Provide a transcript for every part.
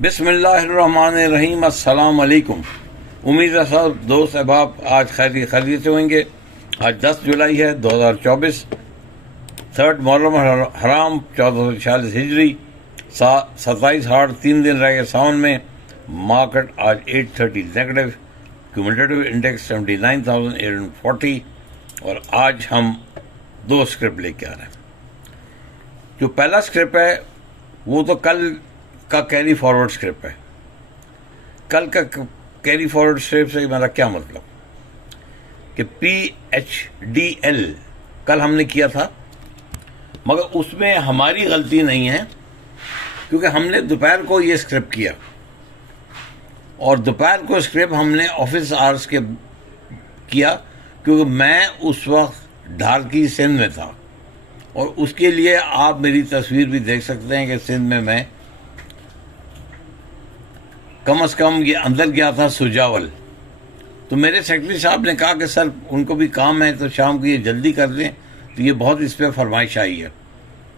बिस्मिल्लाहिर्रहमानिर्रहीम। अस्सलाम वालेकुम। उम्मीद है सब दोस्त अहबाब आज खैरियत से होंगे। आज 10 जुलाई है 2024, 3 मुहर्रम हराम 1446 हिजरी, 27 हार्ड 3 दिन रह गए सावन में। मार्केट आज 830 नेगेटिव, क्यूमुलेटिव इंडेक्स 79,840। और आज हम 2 स्क्रिप्ट लेके आ रहे हैं। जो पहला स्क्रिप्ट है वो तो कल का कैरी फॉरवर्ड स्क्रिप्ट है। कल का कैरी फॉरवर्ड स्क्रिप्ट से मेरा क्या मतलब कि PHDL कल हमने किया था, मगर उसमें हमारी गलती नहीं है क्योंकि हमने दोपहर को ये स्क्रिप्ट किया और दोपहर को स्क्रिप्ट हमने ऑफिस आवर्स के किया क्योंकि मैं उस वक्त ढारकी सिंध में था। और उसके लिए आप मेरी तस्वीर भी देख सकते हैं कि सिंध में मैं कम से कम ये अंदर गया था सुजावल। तो मेरे सेक्रेटरी साहब ने कहा कि सर उनको भी काम है तो शाम को ये जल्दी कर दें, तो ये बहुत इस पर फरमाइश आई है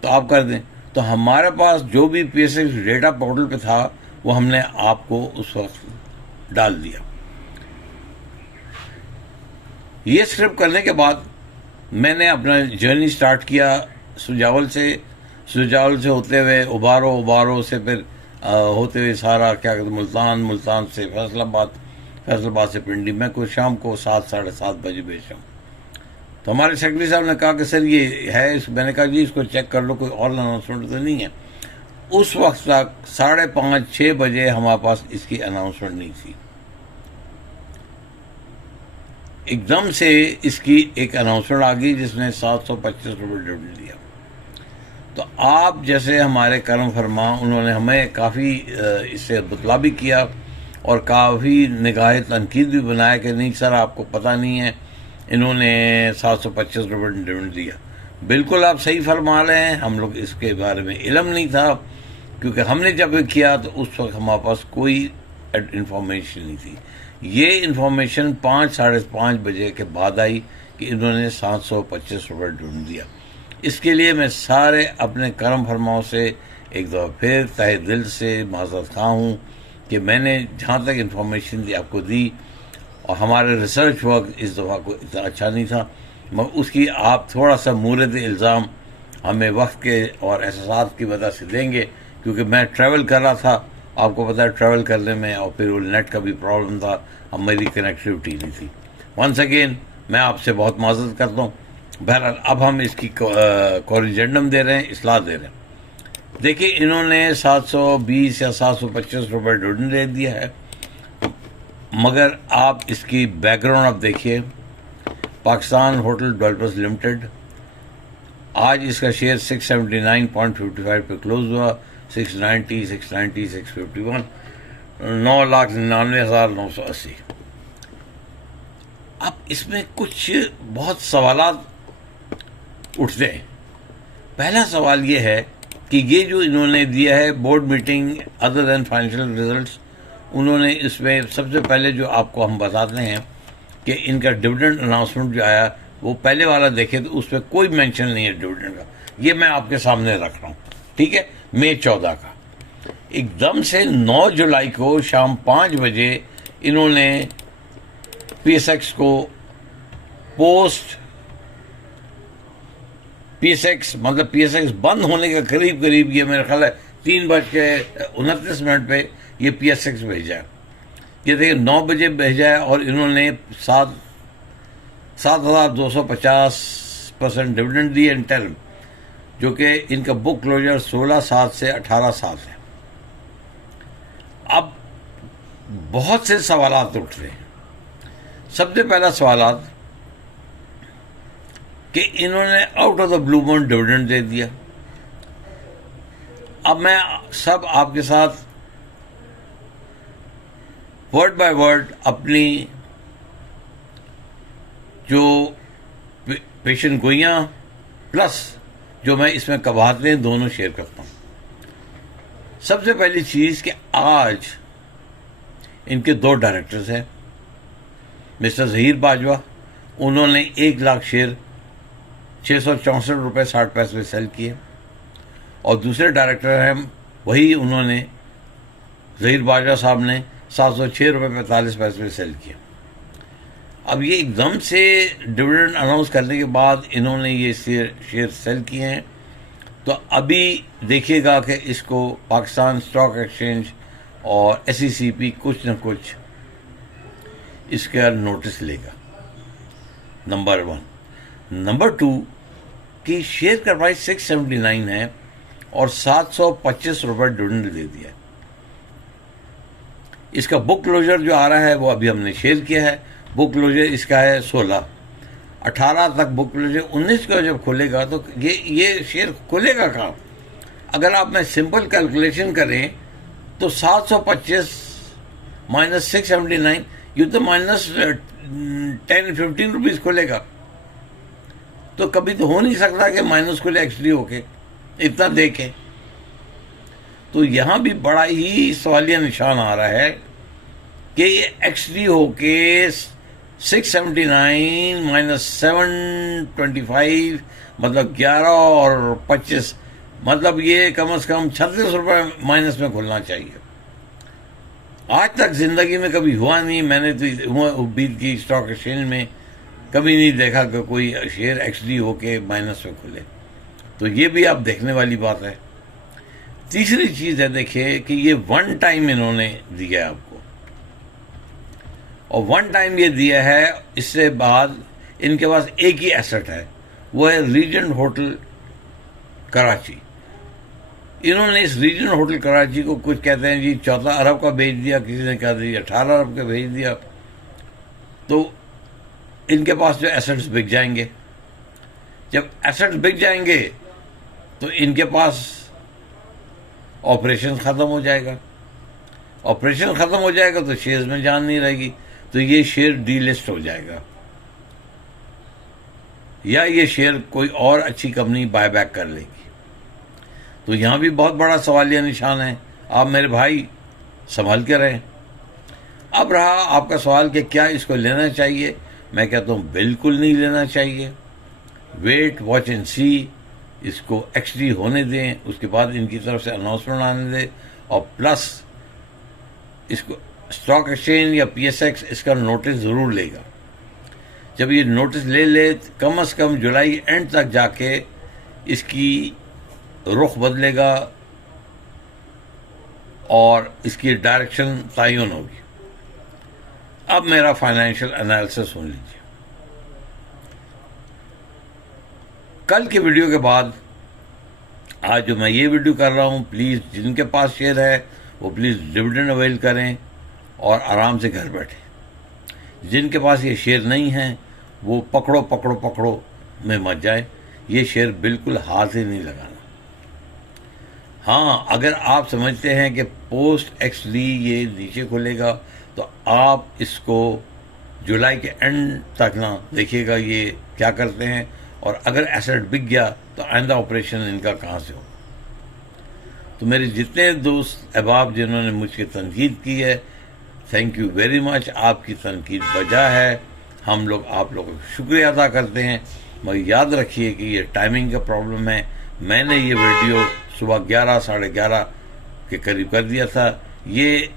तो आप कर दें। तो हमारे पास जो भी PSX डेटा पोर्टल पे था वो हमने आपको उस वक्त डाल दिया। ये स्क्रिप्ट करने के बाद मैंने अपना जर्नी स्टार्ट किया सुजावल से होते हुए उबारो से फिर होते हुए सारा क्या कहते मुल्तान से फैसलाबाद से पिंडी। मैं कुछ शाम को 7 साढ़े 7 बजे भेजा। तो हमारे सेक्रेटरी साहब ने कहा कि सर ये है, मैंने कहा जी इसको चेक कर लो, कोई और अनाउंसमेंट तो नहीं है। उस वक्त तक 5:30-6 बजे हमारे पास इसकी अनाउंसमेंट नहीं थी। एकदम से इसकी एक अनाउंसमेंट आ गई जिसने 725 रुपये डिविडेंड दिया। तो आप जैसे हमारे करम फरमा, उन्होंने हमें काफ़ी इससे बतला भी किया और काफ़ी निगाह तनकीद भी बनाया कि नहीं सर आपको पता नहीं है, इन्होंने 725 रुपये डिविडेंड दिया। बिल्कुल आप सही फरमा रहे हैं, हम लोग इसके बारे में इल्म नहीं था क्योंकि हमने जब किया तो उस वक्त हमारे पास कोई इंफॉर्मेशन नहीं थी। ये इंफॉर्मेशन 5 साढ़े 5 बजे के बाद आई कि इन्होंने 725 रुपये डिविडेंड दिया। इसके लिए मैं सारे अपने करम फरमाओं से एक दफ़ा फिर तहे दिल से माज़रत खा हूँ कि मैंने जहाँ तक इंफॉर्मेशन दी आपको दी और हमारे रिसर्च वर्क इस दफ़ा को इतना अच्छा नहीं था, मगर उसकी आप थोड़ा सा मूरद इल्ज़ाम हमें वक्त के और एहसास की वजह से देंगे क्योंकि मैं ट्रैवल कर रहा था, आपको पता है ट्रैवल करने में, और फिर वो नेट का भी प्रॉब्लम था, हमारी कनेक्टिविटी नहीं थी। वंस अगेन मैं आपसे बहुत माज़रत करता हूँ। बहरहाल अब हम इसकी कॉरिजेंडम दे रहे हैं, इस्लाह दे रहे हैं। देखिए इन्होंने 720 या 725 रुपये डिविडेंड दे दिया है, मगर आप इसकी बैकग्राउंड आप देखिए। पाकिस्तान होटल डेवलपर्स लिमिटेड, आज इसका शेयर 679.55 पे क्लोज हुआ, 690, 651, 9,99,980। अब इसमें कुछ बहुत सवालात उठते हैं। पहला सवाल ये है कि ये जो इन्होंने दिया है board meeting other than financial results, उन्होंने इसमें सबसे पहले जो आपको हम बताते हैं कि इनका डिविडेंड अनाउंसमेंट जो आया वो पहले वाला देखे तो उसमें कोई मेंशन नहीं है डिविडेंड का। ये मैं आपके सामने रख रहा हूँ, ठीक है, मई 14 का। एकदम से 9 जुलाई को शाम 5 बजे इन्होंने PSX को PSX मतलब PSX बंद होने के करीब ये मेरा ख्याल है 3:29 पे ये PSX भेजा है। ये देखिए 9 बजे भेजा है और इन्होंने 7,250% डिविडेंड दिए इंटरम, जो कि इनका बुक क्लोजर 16/7 से 18/7 है। अब बहुत से सवालात उठ रहे हैं। सबसे पहला सवाल कि इन्होंने out of the blue moon dividend दे दिया। अब मैं सब आपके साथ वर्ड बाय वर्ड अपनी जो पेशेंट गोइयां प्लस जो मैं इसमें कबाहतें दोनों शेयर करता हूं। सबसे पहली चीज कि आज इनके 2 डायरेक्टर्स हैं, मिस्टर ज़हीर बाजवा, उन्होंने 1 लाख शेयर 664 रुपये 60 पैसे में सेल किए, और दूसरे डायरेक्टर हैं वही, उन्होंने ज़हीर बाजवा साहब ने 706.45 रुपये सेल किया। अब ये एकदम से डिविडेंड अनाउंस करने के बाद इन्होंने ये शेयर सेल किए हैं। तो अभी देखिएगा कि इसको पाकिस्तान स्टॉक एक्सचेंज और SECP कुछ न कुछ इसका नोटिस लेगा, नंबर 1। नंबर 2 कि शेयर का प्राइस 679 है और 725 रुपये डिविडेंड दे दिया है। इसका बुक क्लोजर जो आ रहा है वो अभी हमने शेयर किया है। बुक क्लोजर इसका है 16, 18 तक बुक क्लोजर, 19 को जब खुलेगा तो ये शेयर खुलेगा कहाँ? अगर आप में सिंपल कैलकुलेशन करें तो 725 माइनस 679, ये तो माइनस 10-15 रुपीज़ खुलेगा। तो कभी तो हो नहीं सकता कि माइनस खुले एक्चुअली होके इतना देखें। तो यहाँ भी बड़ा ही सवालिया निशान आ रहा है कि ये एक्चुअली होके 679 माइनस 725 मतलब 11 और 25, मतलब ये कम से कम 36 रुपये माइनस में खुलना चाहिए। आज तक जिंदगी में कभी हुआ नहीं, मैंने तो बीत की स्टॉक एक्सचेंज में कभी नहीं देखा कि कोई शेयर एक्चुअली होके माइनस में खुले। तो ये भी आप देखने वाली बात है। तीसरी चीज है, देखिए कि ये 1 टाइम इन्होंने दिया है आपको, और 1 टाइम ये दिया है। इससे बाद इनके पास एक ही एसेट है, वो है रीजेंट होटल कराची। इन्होंने इस रीजेंट होटल कराची को कुछ कहते हैं जी 14 अरब का भेज दिया, किसी ने कहा जी 18 अरब का भेज दिया। तो इनके पास जो एसेट्स बिक जाएंगे, जब एसेट्स बिक जाएंगे तो इनके पास ऑपरेशन ख़त्म हो जाएगा। ऑपरेशन ख़त्म हो जाएगा तो शेयर्स में जान नहीं रहेगी, तो ये शेयर डीलिस्ट हो जाएगा, या ये शेयर कोई और अच्छी कंपनी बायबैक कर लेगी। तो यहाँ भी बहुत बड़ा सवालिया निशान है। आप मेरे भाई संभल के रहें। अब रहा आपका सवाल कि क्या इसको लेना चाहिए, मैं कहता हूँ बिल्कुल नहीं लेना चाहिए। वेट वॉच एंड सी, इसको एक्चुअली होने दें, उसके बाद इनकी तरफ से अनाउंसमेंट आने दें, और प्लस इसको स्टॉक एक्सचेंज या PSX इसका नोटिस ज़रूर लेगा। जब ये नोटिस ले कम से कम जुलाई एंड तक जाके इसकी रुख बदलेगा और इसकी डायरेक्शन तयन होगी। अब मेरा फाइनेंशियल एनालिसिस सुन लीजिए। कल के वीडियो के बाद आज जो मैं ये वीडियो कर रहा हूँ, प्लीज़ जिनके पास शेयर है वो प्लीज़ डिविडेंड अवेल करें और आराम से घर बैठें। जिनके पास ये शेयर नहीं है वो पकड़ो में मत जाए। ये शेयर बिल्कुल हाथ ही नहीं लगाना। हाँ, अगर आप समझते हैं कि पोस्ट एक्चुअली ये नीचे खुलेगा तो आप इसको जुलाई के एंड तक ना देखिएगा ये क्या करते हैं, और अगर एसेट बिक गया तो आइंदा ऑपरेशन इनका कहाँ से हो। तो मेरे जितने दोस्त अहबाब जिन्होंने मुझे तनकीद की है, थैंक यू वेरी मच। आपकी तनकीद वजह है, हम लोग आप लोगों का शुक्रिया अदा करते हैं। मगर याद रखिए कि ये टाइमिंग का प्रॉब्लम है। मैंने ये वीडियो सुबह 11 साढ़े 11 के करीब कर दिया था। ये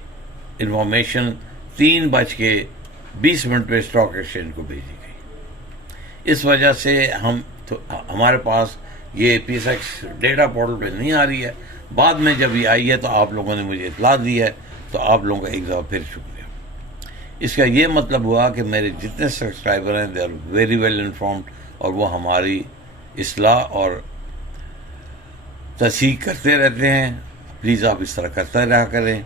इन्फॉर्मेशन 3:20 पे स्टॉक एक्सचेंज को भेजी गई। इस वजह से हमारे पास ये PSX डेटा पोर्टल पे नहीं आ रही है। बाद में जब ये आई है तो आप लोगों ने मुझे इतला दी है, तो आप लोगों का एक दफ़ा फिर शुक्रिया। इसका ये मतलब हुआ कि मेरे जितने सब्सक्राइबर हैं they are very well informed, और वो हमारी इस्लाह और तस्हीह करते रहते हैं। प्लीज़ आप इस तरह करते रहा करें।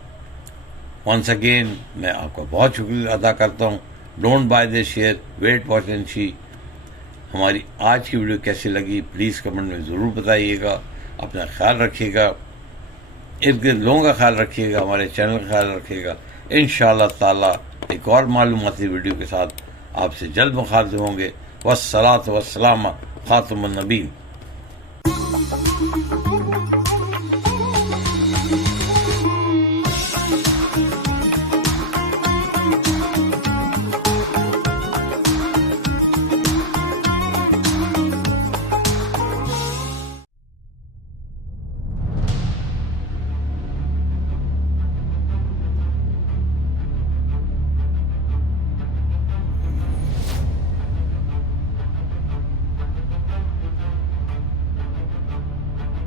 वंस अगेन मैं आपका बहुत शुक्रिया अदा करता हूँ। Don't buy this share, wait watch and see. हमारी आज की वीडियो कैसी लगी प्लीज़ कमेंट में ज़रूर बताइएगा। अपना ख्याल रखिएगा, इर्द गिर्द लोगों का ख्याल रखिएगा, हमारे चैनल का ख्याल रखिएगा। इंशाअल्लाह ताला एक और मालूमाती वीडियो के साथ आपसे जल्द मुखातिब होंगे। वस्सलातु वस्सलाम खातमुन नबीय्यीन।